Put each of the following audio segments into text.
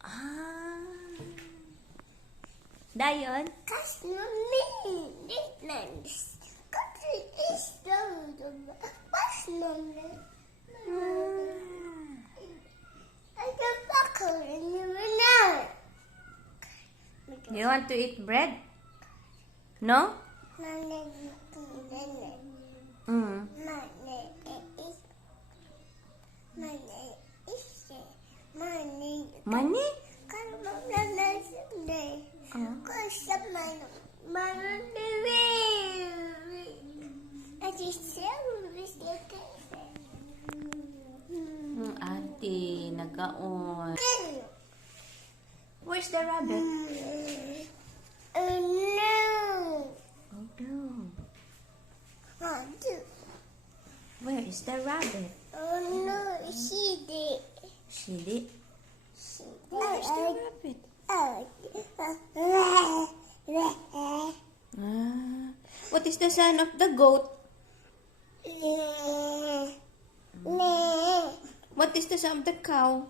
Ah. Dayon? You want to eat bread? No? Mm. Money? Ate, nagaon. Where's the rabbit? Oh no. Where is the rabbit? She did? Where's the rabbit? What is the sound of the goat? What is the sound of the cow?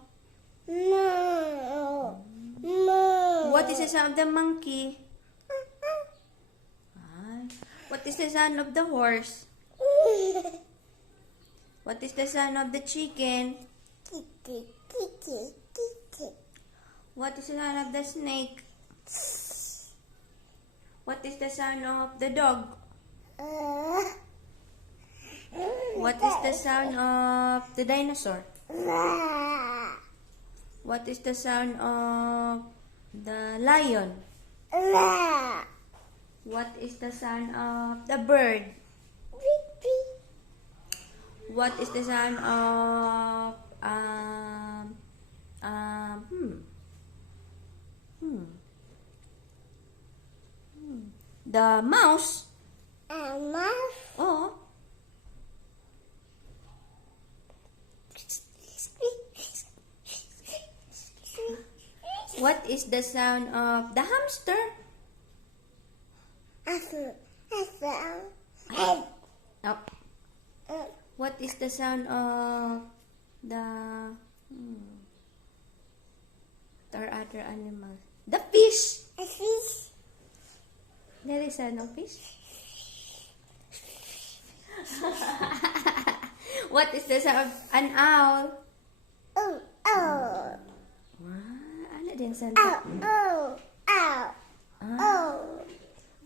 What is the sound of the monkey? What is the sound of the horse? What is the sound of the chicken? What is the sound of the snake? What is the sound of the dog? What is the sound of the dinosaur? What is the sound of the lion? What is the sound of the bird? What is the sound of the mouse? Oh. What is the sound of the hamster? Oh. What is the sound of the other animals? The fish. There is no fish. What is the sound of an owl? Ano din sound?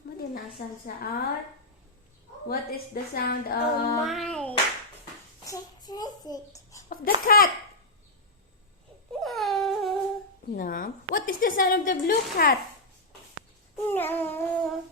Mo din na sound sa out. What is the sound of the cat? No. What is the sound of the blue cat? No.